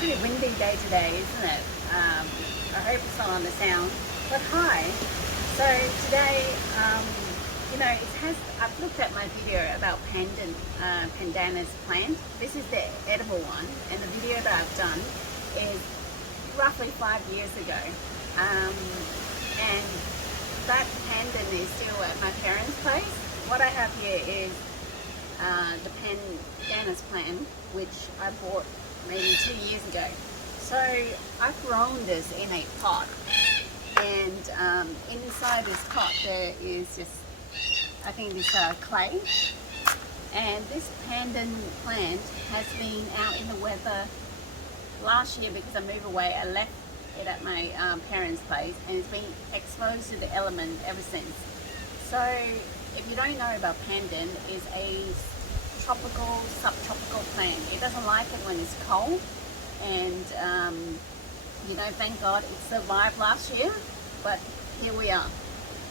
pretty windy day today, isn't it? I hope it's not on the sound. But hi. So today, I've looked at my video about Pandanus plant. This is the edible one, and the video that I've done is roughly 5 years ago. And that pandan is still at my parents' place. What I have here is the Pandanus plant, which I bought maybe 2 years ago. So I've grown this in a pot, and inside this pot there is just, I think this clay. And this pandan plant has been out in the weather. Last year, because I moved away, I left it at my parents' place, and it's been exposed to the element ever since. So if you don't know about pandan, it's a tropical, subtropical plant. It doesn't like it when it's cold, and thank God it survived last year, but here we are.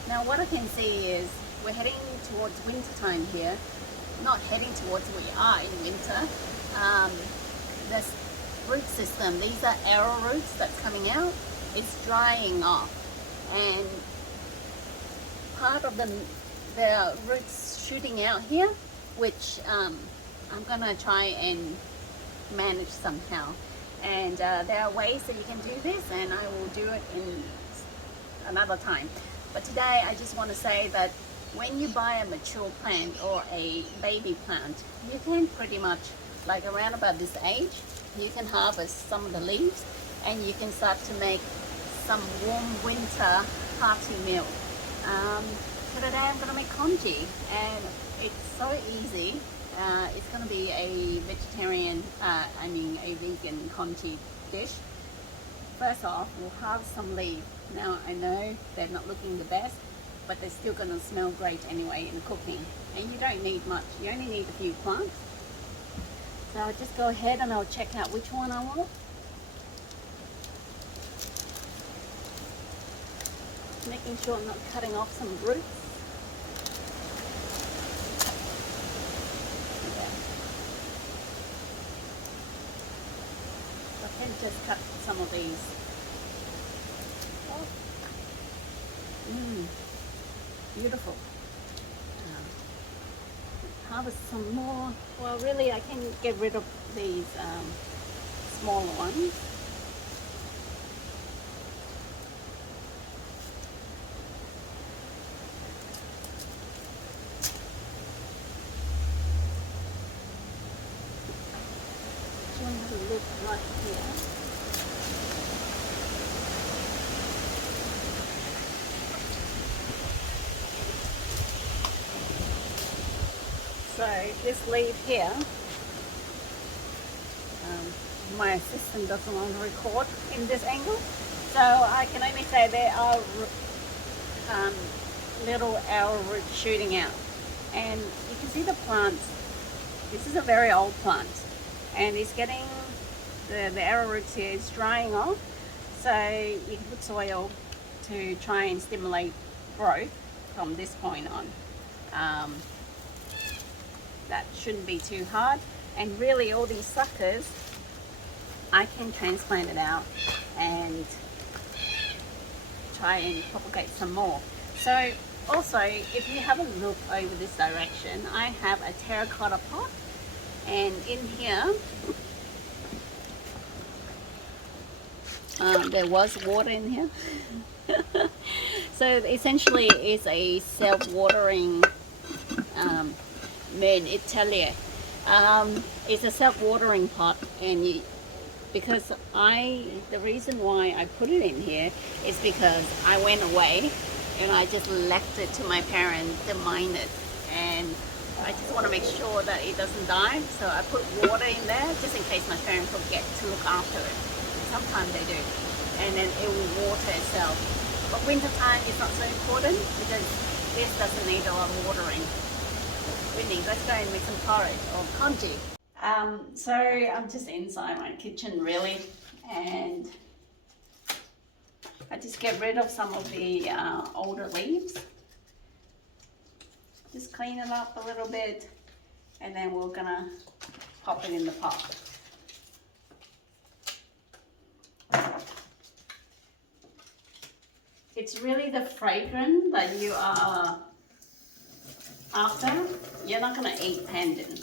Now what I can see is we're heading towards winter time here. Not heading towards, we are in winter. This root system, these are arrow roots that's coming out, it's drying off, and part of the roots shooting out here, which I'm gonna try and manage somehow. And there are ways that you can do this, and I will do it in another time. But today I just want to say that when you buy a mature plant or a baby plant, you can pretty much, like around about this age, you can harvest some of the leaves, and you can start to make some warm winter hearty meal. So today I'm going to make congee, and it's so easy. It's going to be a vegetarian, a vegan congee dish. First off, we'll harvest some leaves. Now I know they're not looking the best, but they're still going to smell great anyway in the cooking. And you don't need much, you only need a few plants. So I'll just go ahead and I'll check out which one I want. Making sure I'm not cutting off some roots. Yeah. I can just cut some of these. Beautiful. Harvest some more. Well, really I can get rid of these smaller ones. Just want to look right here. So this leaf here, my assistant doesn't want to record in this angle, so I can only say there are little arrow roots shooting out, and you can see the plants. This is a very old plant, and it's getting the arrow roots here is drying off, so you can put soil to try and stimulate growth from this point on. That shouldn't be too hard, and really all these suckers I can transplant it out and try and propagate some more. So also, if you have a look over this direction, I have a terracotta pot, and in here there was water in here. So essentially it's a self-watering made Italia. It's a self-watering pot, and the reason why I put it in here is because I went away and I just left it to my parents to mine it, and I just want to make sure that it doesn't die, so I put water in there just in case my parents forget to look after it. Sometimes they do, and then it will water itself. But winter time is not so important because this doesn't need a lot of watering. Winnie, let's go and make some porridge or congee. So I'm just inside my kitchen really, and I just get rid of some of the older leaves. Just clean it up a little bit, and then we're gonna pop it in the pot. it's really the fragrance that you are after. You're not gonna eat pandan.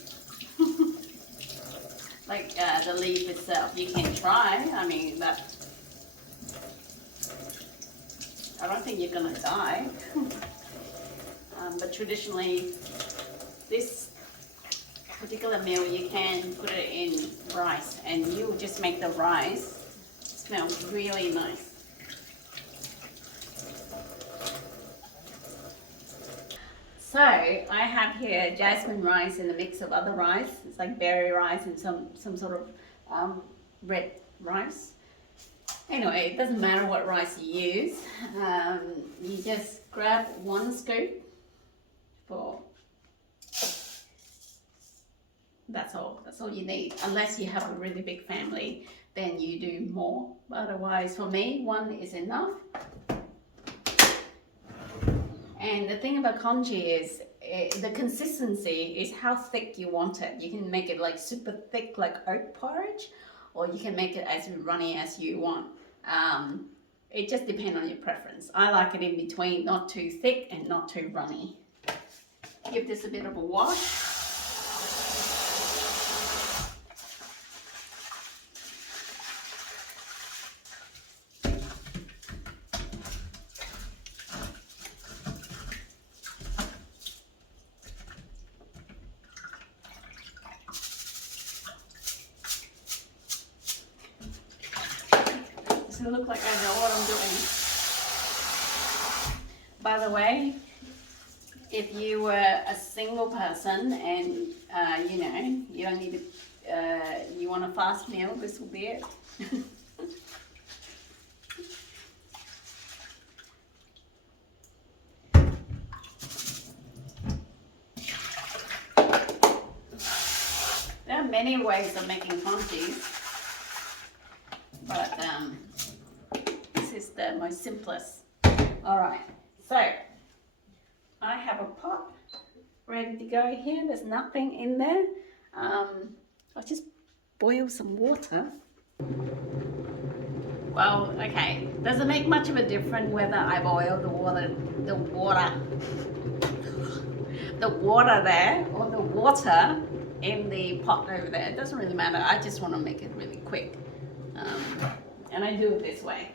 Like the leaf itself, you can try. I mean, that I don't think you're gonna die. But traditionally, this particular meal, you can put it in rice, and you just make the rice smell really nice. So I have here jasmine rice and a mix of other rice. It's like berry rice and some sort of red rice. Anyway, it doesn't matter what rice you use. You just grab 1 scoop for, that's all you need. Unless you have a really big family, then you do more. Otherwise, for me, 1 is enough. And the thing about congee is the consistency is how thick you want it. You can make it like super thick like oat porridge, or you can make it as runny as you want. It just depends on your preference. I like it in between, not too thick and not too runny. Give this a bit of a wash. It look like I know what I'm doing. By the way, if you were a single person and you know, you don't need to, you want a fast meal, this will be it. There are many ways of making congees, but this is the most simplest. All right, so I have a pot ready to go here. There's nothing in there. I'll just boil some water. Well, okay, does it make much of a difference whether I boil the water there or the water in the pot over there? It doesn't really matter. I just want to make it really quick. And I do it this way.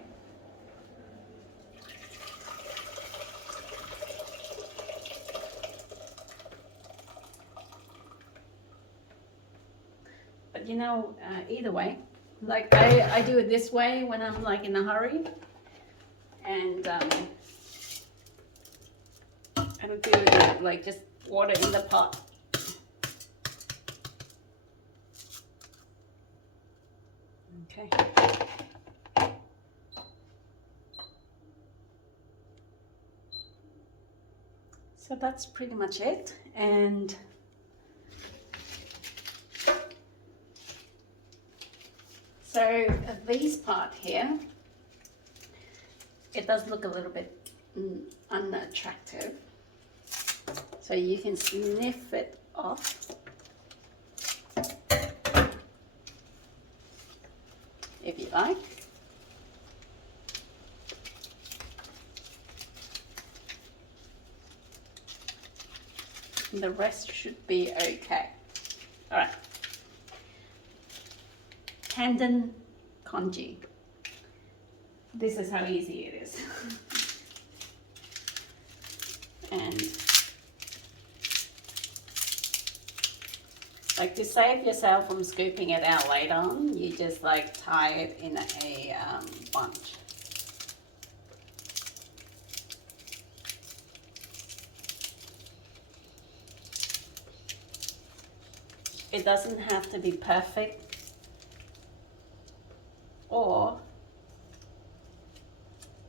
But you know, either way, like I do it this way when I'm like in a hurry, and I don't do it like just water in the pot. Okay. So that's pretty much it. And so this part here, it does look a little bit unattractive. So you can sniff it off if you like. The rest should be okay. All right. Pandan congee. This is how easy it is. And like to save yourself from scooping it out later on, you just like tie it in a bunch. It doesn't have to be perfect or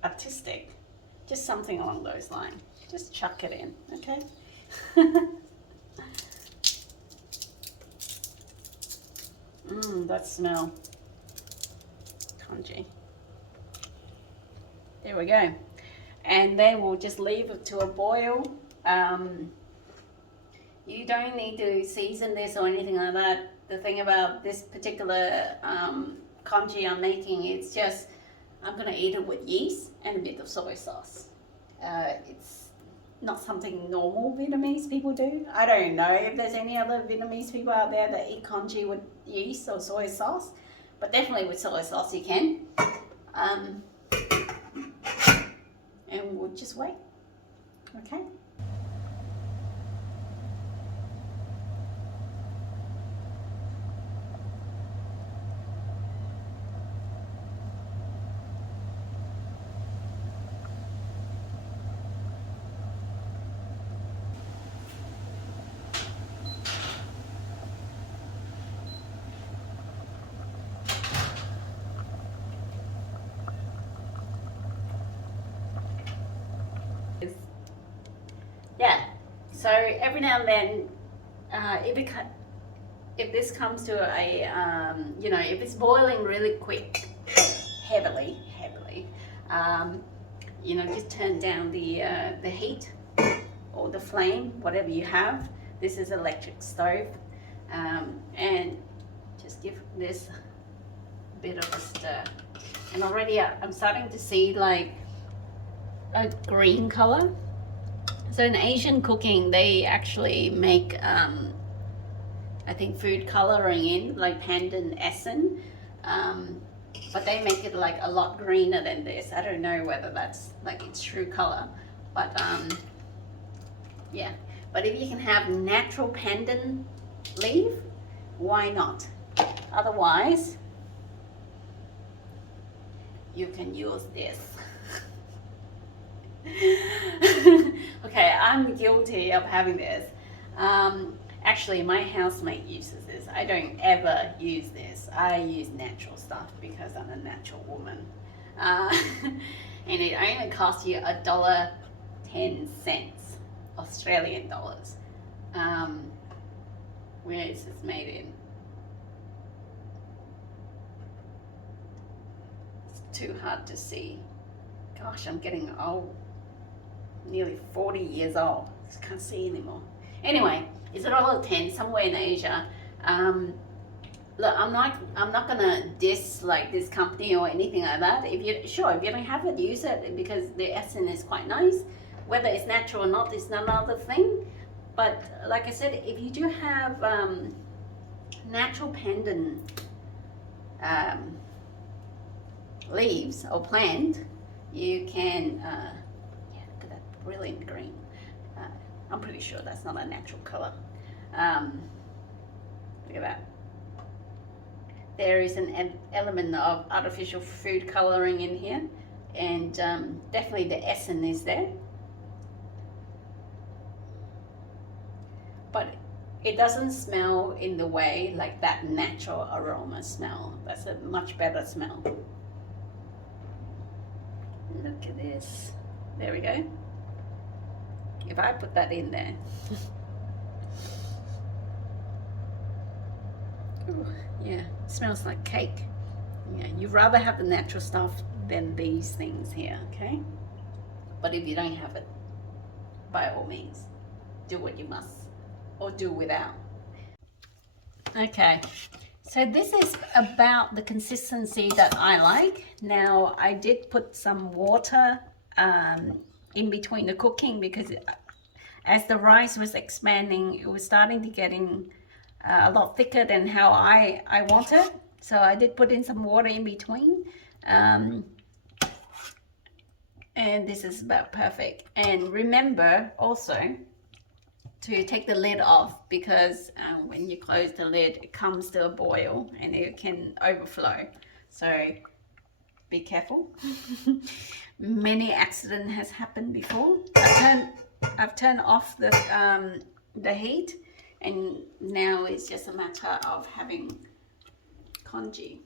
artistic, just something along those lines. Just chuck it in, okay? That smell. Congee. There we go. And then we'll just leave it to a boil. You don't need to season this or anything like that. The thing about this particular congee I'm making, it's just I'm gonna eat it with yeast and a bit of soy sauce. It's not something normal Vietnamese people do. I don't know if there's any other Vietnamese people out there that eat congee with yeast or soy sauce, but definitely with soy sauce you can. And we'll just wait. Okay. Yeah, so every now and then, if this comes to a, if it's boiling really quick, heavily, just turn down the heat or the flame, whatever you have. This is electric stove, and just give this a bit of a stir. And already I'm starting to see like a green color. So in Asian cooking, they actually make, I think, food coloring in, like pandan essence, but they make it like a lot greener than this. I don't know whether that's like its true color, but yeah. But if you can have natural pandan leaf, why not? Otherwise, you can use this. Okay, I'm guilty of having this. Actually, my housemate uses this. I don't ever use this. I use natural stuff because I'm a natural woman. And it only costs you $1.10 Australian dollars. Where is this made in? It's too hard to see. Gosh, I'm getting old. Nearly 40 years old. Just can't see anymore. Anyway, it's $1.10 somewhere in Asia. Look, I'm not gonna diss like this company or anything like that. If you don't have it, use it because the essence is quite nice. Whether it's natural or not is another thing. But like I said, if you do have natural pandan leaves or plant, you can. Look at that brilliant green. I'm pretty sure that's not a natural color. Look at that. There is an element of artificial food coloring in here, and definitely the essence is there. But it doesn't smell in the way like that natural aroma smell. That's a much better smell. Look at this. There we go. If I put that in there. Ooh, yeah, smells like cake. Yeah, you'd rather have the natural stuff than these things here, okay? But if you don't have it, by all means, do what you must, or do without. Okay, so this is about the consistency that I like. Now, I did put some water in between the cooking because as the rice was expanding, it was starting to getting a lot thicker than how I wanted. So I did put in some water in between. And this is about perfect. And remember also to take the lid off because when you close the lid, it comes to a boil and it can overflow. So be careful. Many accident has happened before. I've turned off the heat, and now it's just a matter of having congee.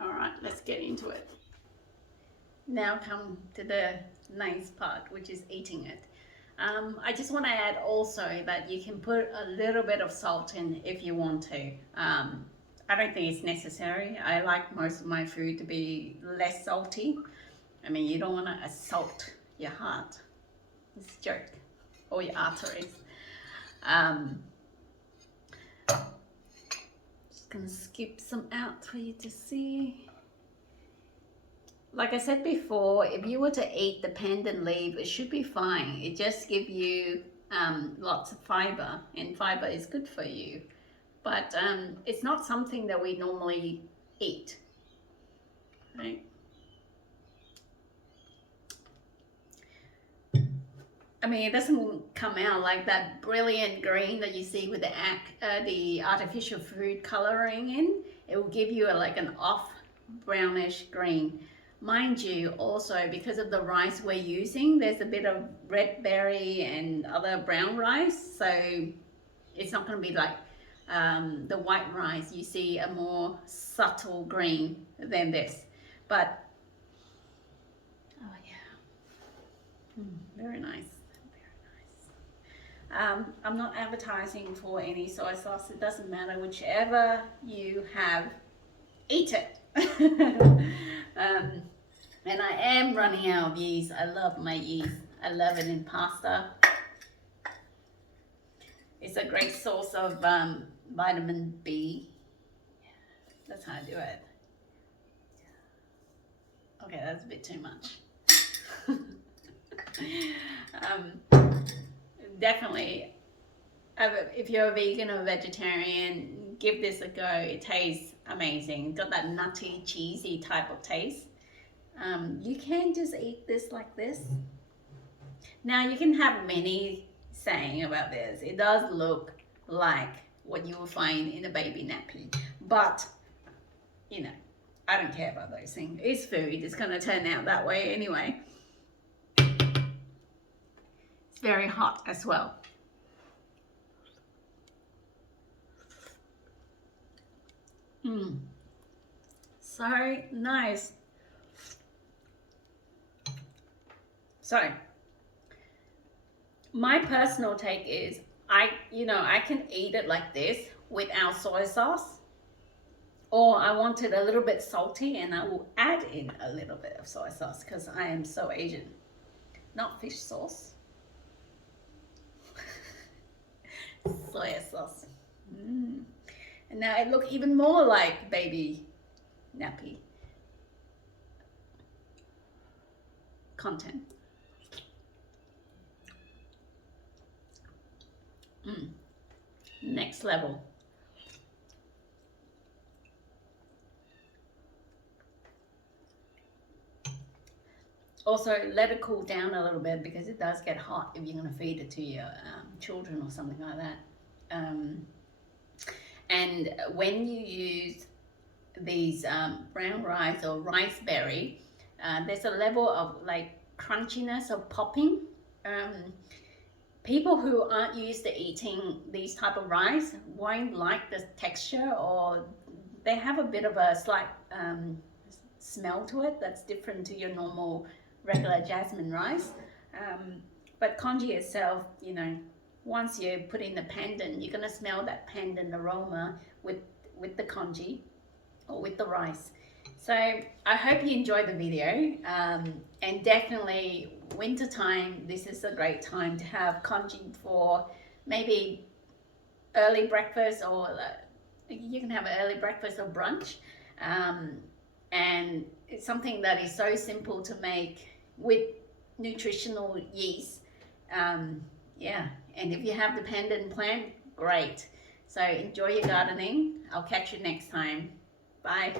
All right, let's get into it. Now come to the nice part, which is eating it. I just want to add also that you can put a little bit of salt in if you want to. I don't think it's necessary. I like most of my food to be less salty. I mean, you don't want to assault your heart. It's a joke. Or your arteries. Just gonna skip some out for you to see. like I said before, if you were to eat the pandan leaf, it should be fine. It just gives you lots of fiber, and fiber is good for you. But it's not something that we normally eat, right? I mean, it doesn't come out like that brilliant green that you see with the artificial food coloring in. It will give you like an off brownish green. Mind you, also because of the rice we're using, there's a bit of red berry and other brown rice, so it's not going to be like the white rice. You see a more subtle green than this. But oh yeah, very nice. I'm not advertising for any soy sauce. It doesn't matter, whichever you have, eat it. And I am running out of yeast. I love my yeast. I love it in pasta. It's a great source of vitamin B. That's how I do it. Okay, that's a bit too much. Definitely, if you're a vegan or vegetarian, give this a go. It tastes amazing. Got that nutty, cheesy type of taste. You can just eat this like this. Now, you can have many saying about this. It does look like what you will find in a baby nappy, but you know, I don't care about those things. It's food. It's going to turn out that way anyway. It's very hot as well. So nice. So my personal take is I can eat it like this without soy sauce, or I want it a little bit salty and I will add in a little bit of soy sauce because I am so Asian. Not fish sauce. Soy sauce. And now it looks even more like baby nappy content. Next level. Also, let it cool down a little bit because it does get hot if you're going to feed it to your children or something like that. And when you use these brown rice or rice berry, there's a level of like crunchiness or popping. People who aren't used to eating these type of rice won't like the texture, or they have a bit of a slight smell to it that's different to your normal regular jasmine rice. But congee itself, once you put in the pandan, you're going to smell that pandan aroma with the congee or with the rice. So I hope you enjoyed the video, and definitely winter time, this is a great time to have congee for maybe early breakfast, or you can have an early breakfast or brunch. And it's something that is so simple to make with nutritional yeast. Yeah, and if you have the pandan plant, great. So enjoy your gardening. I'll catch you next time. Bye.